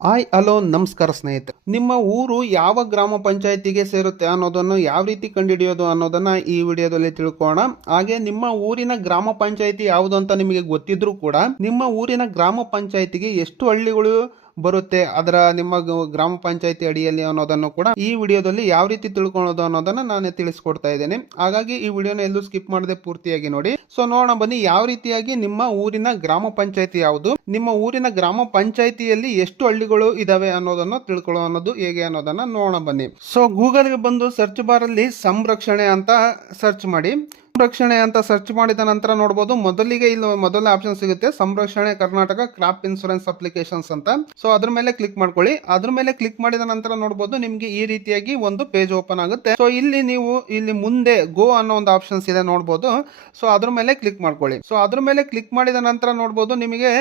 Hi hello ನಮಸ್ಕಾರ ಸ್ನೇಹಿತರೆ. ನಿಮ್ಮ ಊರು ಯಾವ ಗ್ರಾಮ ಪಂಚಾಯತಿಗೆ ಸೇರುತ್ತೆ ಅನ್ನೋದನ್ನು ಯಾವ ರೀತಿ ಕಂಡುಹಿಡಿಯೋದು ಅನ್ನೋದನ್ನ ಈ ವಿಡಿಯೋದಲ್ಲಿ ತಿಳ್ಕೋಣ ಹಾಗೆ ನಿಮ್ಮ ಊರಿನ ಗ್ರಾಮ ಪಂಚಾಯತಿ ಯಾವುದು ಅಂತ ನಿಮಗೆ ಗೊತ್ತಿದ್ರೂ ಕೂಡ ನಿಮ್ಮ ಊರಿನ ಗ್ರಾಮ ಪಂಚಾಯತಿಗೆ ಎಷ್ಟು ಹಳ್ಳಿಗಳು ಬರುತ್ತೆ ಅದರ ನಿಮ್ಮ ಗ್ರಾಮ ಪಂಚಾಯತಿ ಅಡಿಯಲ್ಲಿ ಅನ್ನೋದನ್ನು ಕೂಡ ಈ ವಿಡಿಯೋದಲ್ಲಿ ಯಾವ ರೀತಿ ತಿಳ್ಕೊಳ್ಳೋದು ಅನ್ನೋದನ್ನ ನಾನು ತಿಳಿಸ್ಕೊಡ್ತಾ ಇದ್ದೇನೆ. ಹಾಗಾಗಿ ಈ ವಿಡಿಯೋನ ಎಲ್ಲೂ ಸ್ಕಿಪ್ ಮಾಡದೆ ಪೂರ್ತಿಯಾಗಿ ನೋಡಿ. ಸೊ ನೋಡೋಣ ಬನ್ನಿ ಯಾವ ರೀತಿಯಾಗಿ ನಿಮ್ಮ ಊರಿನ ಗ್ರಾಮ ಪಂಚಾಯತಿ ಯಾವುದು? ನಿಮ್ಮ ಊರಿನ ಗ್ರಾಮ ಪಂಚಾಯತಿಯಲ್ಲಿ ಎಷ್ಟು ಹಳ್ಳಿಗಳು ಇದಾವೆ ಅನ್ನೋದನ್ನ ತಿಳ್ಕೊಳ್ಳೋ ಅನ್ನೋದು ಹೇಗೆ ಅನ್ನೋದನ್ನ ನೋಡೋಣ ಬನ್ನಿ. ಸೊ ಗೂಗಲ್ಗೆ ಬಂದು ಸರ್ಚ್ ಬಾರ್ ಅಲ್ಲಿ ಸಂರಕ್ಷಣೆ ಅಂತ ಸರ್ಚ್ ಮಾಡಿ. ಸಂರಕ್ಷಣೆ ಅಂತ ಸರ್ಚ್ ಮಾಡಿದ ನಂತರ ನೋಡಬಹುದು ಮೊದಲಿಗೆ ಇಲ್ಲಿ ಮೊದಲ ಆಪ್ಷನ್ ಸಿಗುತ್ತೆ Samrakshane Karnataka crop insurance applications ಅಂತ. ಸೊ ಅದ್ರ ಮೇಲೆ ಕ್ಲಿಕ್ ಮಾಡ್ಕೊಳ್ಳಿ. ಅದ್ರ ಮೇಲೆ ಕ್ಲಿಕ್ ಮಾಡಿದ ನಂತರ ನೋಡಬಹುದು ನಿಮ್ಗೆ ಈ ರೀತಿಯಾಗಿ ಒಂದು ಪೇಜ್ ಓಪನ್ ಆಗುತ್ತೆ. ಸೊ ಇಲ್ಲಿ ನೀವು ಇಲ್ಲಿ ಮುಂದೆ ಗೋ ಅನ್ನೋ ಒಂದು ಆಪ್ಷನ್ಸ್ ಇದೆ ನೋಡಬಹುದು ಸೊ ಅದ್ರ ಮೇಲೆ ಕ್ಲಿಕ್ ಮಾಡ್ಕೊಳ್ಳಿ. ಸೊ ಅದ್ರ ಮೇಲೆ ಕ್ಲಿಕ್ ಮಾಡಿದ ನಂತರ ನೋಡಬಹುದು ನಿಮಗೆ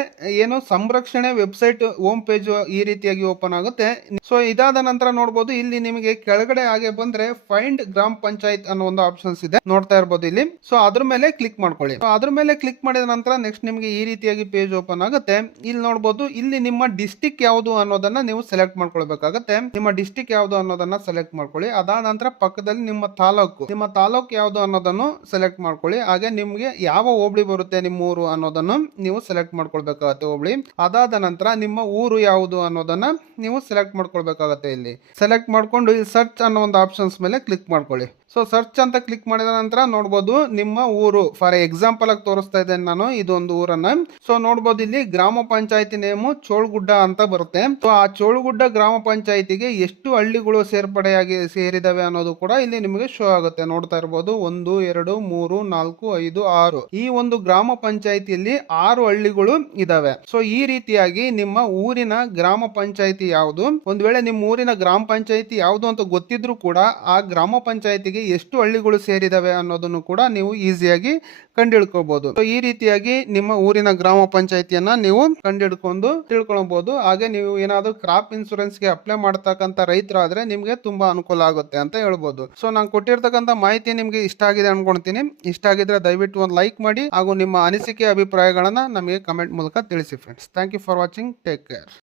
ಏನು ಸಂರಕ್ಷಣೆ ವೆಬ್ಸೈಟ್ ಹೋಮ್ ಪೇಜ್ ಈ ರೀತಿಯಾಗಿ ಓಪನ್ ಆಗುತ್ತೆ. ಸೊ ಇದಾದ ನಂತರ ನೋಡಬಹುದು ಇಲ್ಲಿ ನಿಮಗೆ ಕೆಳಗಡೆ ಹಾಗೆ ಬಂದ್ರೆ ಫೈಂಡ್ ಗ್ರಾಮ ಪಂಚಾಯತ್ ಅನ್ನೋ ಒಂದು ಆಪ್ಷನ್ಸ್ ಇದೆ. ನೋಡ್ತಾ ಇರ್ಬೋದು ಇಲ್ಲಿ. ಸೊ ಅದ್ರ ಮೇಲೆ ಕ್ಲಿಕ್ ಮಾಡ್ಕೊಳ್ಳಿ. ಸೊ ಅದ್ರ ಮೇಲೆ ಕ್ಲಿಕ್ ಮಾಡಿದ ನಂತರ ನೆಕ್ಸ್ಟ್ ನಿಮಗೆ ಈ ರೀತಿಯಾಗಿ ಪೇಜ್ ಓಪನ್ ಆಗುತ್ತೆ. ಇಲ್ಲಿ ನೋಡಬಹುದು ಇಲ್ಲಿ ನಿಮ್ಮ ಡಿಸ್ಟಿಕ್ ಯಾವುದು ಅನ್ನೋದನ್ನ ನೀವು ಸೆಲೆಕ್ಟ್ ಮಾಡ್ಕೊಳ್ಬೇಕಾಗತ್ತೆ. ನಿಮ್ಮ ಡಿಸ್ಟಿಕ್ ಯಾವುದು ಅನ್ನೋದನ್ನ ಸೆಲೆಕ್ಟ್ ಮಾಡ್ಕೊಳ್ಳಿ. ಅದಾದ ನಂತರ ಪಕ್ಕದಲ್ಲಿ ನಿಮ್ಮ ತಾಲೂಕು. ನಿಮ್ಮ ತಾಲೂಕು ಯಾವುದು ಅನ್ನೋದನ್ನು ಸೆಲೆಕ್ಟ್ ಮಾಡ್ಕೊಳ್ಳಿ. ಹಾಗೆ ನಿಮ್ಗೆ ಯಾವ ಹೋಬಳಿ ಬರುತ್ತೆ ನಿಮ್ಮ ಊರು ಅನ್ನೋದನ್ನು ನೀವು ಸೆಲೆಕ್ಟ್ ಮಾಡ್ಕೊಳ್ಬೇಕಾಗತ್ತೆ ಹೋಬಳಿ. ಅದಾದ ನಂತರ ನಿಮ್ಮ ಊರು ಯಾವುದು ಅನ್ನೋದನ್ನ ನೀವು ಸೆಲೆಕ್ಟ್ ಮಾಡ್ಕೊಳ್ಬೇಕಾಗತ್ತೆ ಇಲ್ಲಿ. ಸೆಲೆಕ್ಟ್ ಮಾಡ್ಕೊಂಡು ಸರ್ಚ್ ಅನ್ನೋ ಒಂದು ಆಪ್ಷನ್ಸ್ ಮೇಲೆ ಕ್ಲಿಕ್ ಮಾಡ್ಕೊಳ್ಳಿ. ಸೊ ಸರ್ಚ್ ಅಂತ ಕ್ಲಿಕ್ ಮಾಡಿದ ನಂತರ ನೋಡ್ಬೋದು ನಿಮ್ಮ ಊರು. ಫಾರ್ ಎಕ್ಸಾಂಪಲ್ ಆಗಿ ತೋರಿಸ್ತಾ ಇದ್ದೇನೆ ನಾನು, ಇದೊಂದು ಊರನ್ನ. ಸೊ ನೋಡ್ಬೋದು ಇಲ್ಲಿ ಗ್ರಾಮ ಪಂಚಾಯತಿ ನೇಮು ಚೋಳ್ಗುಡ್ಡ ಅಂತ ಬರುತ್ತೆ. ಸೊ ಆ ಚೋಳ್ಗುಡ್ಡ ಗ್ರಾಮ ಪಂಚಾಯತಿಗೆ ಎಷ್ಟು ಹಳ್ಳಿಗಳು ಸೇರ್ಪಡೆಯಾಗಿ ಸೇರಿದವೆ ಅನ್ನೋದು ಕೂಡ ಇಲ್ಲಿ ನಿಮಗೆ ಶೋ ಆಗುತ್ತೆ. ನೋಡ್ತಾ ಇರ್ಬೋದು, ಒಂದು, ಎರಡು, ಮೂರು, ನಾಲ್ಕು, ಐದು, ಆರು. ಈ ಒಂದು ಗ್ರಾಮ ಪಂಚಾಯತಿಯಲ್ಲಿ ಆರು ಹಳ್ಳಿಗಳು ಇದಾವೆ. ಸೊ ಈ ರೀತಿಯಾಗಿ ನಿಮ್ಮ ಊರಿನ ಗ್ರಾಮ ಪಂಚಾಯತಿ ಯಾವುದು? ಒಂದ್ ವೇಳೆ ನಿಮ್ಮ ಊರಿನ ಗ್ರಾಮ ಪಂಚಾಯತಿ ಯಾವುದು ಅಂತ ಗೊತ್ತಿದ್ರು ಕೂಡ ಆ ಗ್ರಾಮ ಪಂಚಾಯತಿಗೆ ಎಷ್ಟು ಹಳ್ಳಿಗಳು ಸೇರಿದಾವೆ ಅನ್ನೋದನ್ನು ಕೂಡ ನೀವು ಈಸಿಯಾಗಿ ಕಂಡಿಡ್ಕೋಬಹುದು ಸೊ ಈ ರೀತಿಯಾಗಿ ನಿಮ್ಮ ಊರಿನ ಗ್ರಾಮ ಪಂಚಾಯತಿಯನ್ನ ನೀವು ಕಂಡಿಡ್ಕೊಂಡು ತಿಳ್ಕೊಳ್ಬಹುದು ಹಾಗೆ ನೀವು ಏನಾದ್ರು ಕ್ರಾಪ್ ಇನ್ಸೂರೆನ್ಸ್ಗೆ ಅಪ್ಲೈ ಮಾಡ್ತಕ್ಕಂಥ ರೈತರಾದ್ರೆ ನಿಮ್ಗೆ ತುಂಬಾ ಅನುಕೂಲ ಆಗುತ್ತೆ ಅಂತ ಹೇಳ್ಬೋದು. ಸೊ ನಾನು ಕೊಟ್ಟಿರ್ತಕ್ಕಂಥ ಮಾಹಿತಿ ನಿಮ್ಗೆ ಇಷ್ಟ ಆಗಿದೆ ಅನ್ಕೊಂತೀನಿ. ಇಷ್ಟ ಆಗಿದ್ರೆ ದಯವಿಟ್ಟು ಒಂದು ಲೈಕ್ ಮಾಡಿ ಹಾಗೂ ನಿಮ್ಮ ಅನಿಸಿಕೆ ಅಭಿಪ್ರಾಯಗಳನ್ನ ನಮಗೆ ಕಮೆಂಟ್ ಮೂಲಕ ತಿಳಿಸಿ friends thank you for watching take care